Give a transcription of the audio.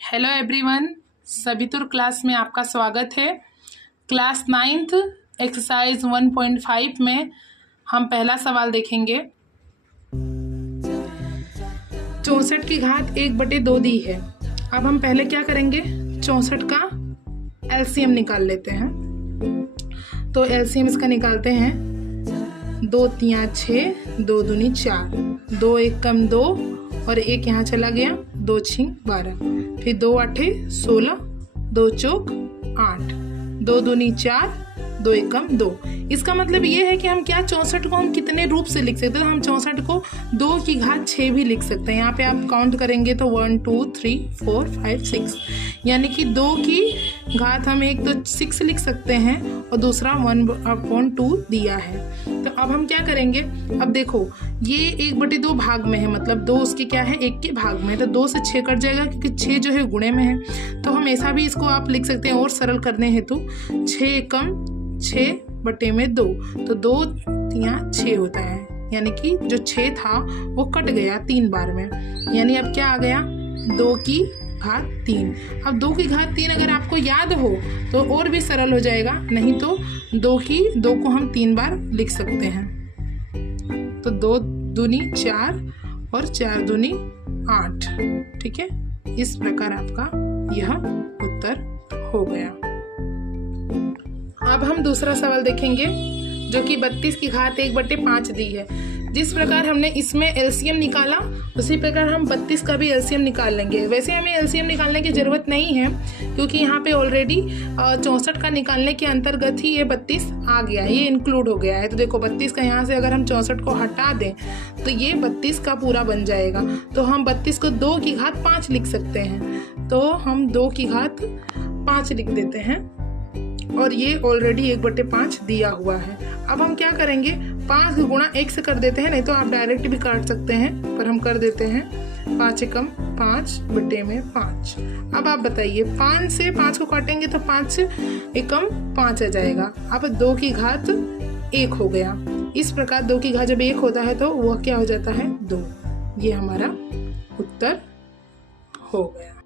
Hello everyone, सबितुर class में आपका स्वागत है। क्लास 9th एक्सरसाइज 1.5 में हम पहला सवाल देखेंगे। 64 की घात 1/2 दी है। अब हम पहले क्या करेंगे, 64 का एलसीएम निकाल लेते हैं। तो एलसीएम इसका निकालते हैं। 2 3 6, 2 दूनी 4, 2 1 कम 2 और 1 यहाँ चला गया, 2 6 12, फिर 2 8 16, 2 चौक 8, 2 दूनी 4, 2 1 कम 2। इसका मतलब ये है कि हम क्या 64 को हम कितने रूप से लिख सकते हैं। तो हम 64 को 2 की घात 6 भी लिख सकते हैं। यहाँ पे आप काउंट करेंगे तो 1 2 3 4 5 6, यानी कि 2 की घात हम एक तो 6 लिख सकते हैं और दूसरा 1/2 दिया है। तो अब हम क्या करेंगे, अब देखो ये 1/2 भाग में है, मतलब 2 उसके क्या है, 1 के भाग में है। तो 2 से 6 कट जाएगा क्योंकि 6 जो है गुणे में है। तो हम ऐसा भी इसको आप लिख सकते हैं और सरल करने हेतु 6 कम 6/2, तो 2 3 6 होता है, यानी कि जो 6 था वो कट गया 3 बार में, यानी अब क्या आ गया 2 की घात 3। अब 2 की घात 3 अगर आपको याद हो तो और भी सरल हो जाएगा, नहीं तो 2 को हम 3 बार लिख सकते हैं। तो 2 दूनी 4 और 4 दूनी 8, ठीक है। इस प्रकार आपका यह उत्तर हो गया। अब हम दूसरा सवाल देखेंगे जो कि 32 की घात 1/5 दी है। जिस प्रकार हमने इसमें एलसीएम निकाला उसी प्रकार हम 32 का भी एलसीएम निकाल लेंगे। वैसे हमें एलसीएम निकालने की ज़रूरत नहीं है क्योंकि यहाँ पे ऑलरेडी 64 का निकालने के अंतर्गत ही ये 32 आ गया है, ये इंक्लूड हो गया है। तो देखो 32 का यहाँ से अगर हम 64 को हटा दें तो ये 32 का पूरा बन जाएगा। तो हम 32 को 2 की घात 5 लिख सकते हैं। तो हम 2 की घात 5 लिख देते हैं और ये ऑलरेडी 1/5 दिया हुआ है। अब हम क्या करेंगे, 5 गुणा 1 से कर देते हैं, नहीं तो आप डायरेक्ट भी काट सकते हैं, पर हम कर देते हैं 5 एकम 5/5। अब आप बताइए 5 से 5 को काटेंगे तो 5 एकम 5 आ जाएगा। अब 2 की घात 1 हो गया। इस प्रकार 2 की घात जब 1 होता है तो वह क्या हो जाता है 2। ये हमारा उत्तर हो गया।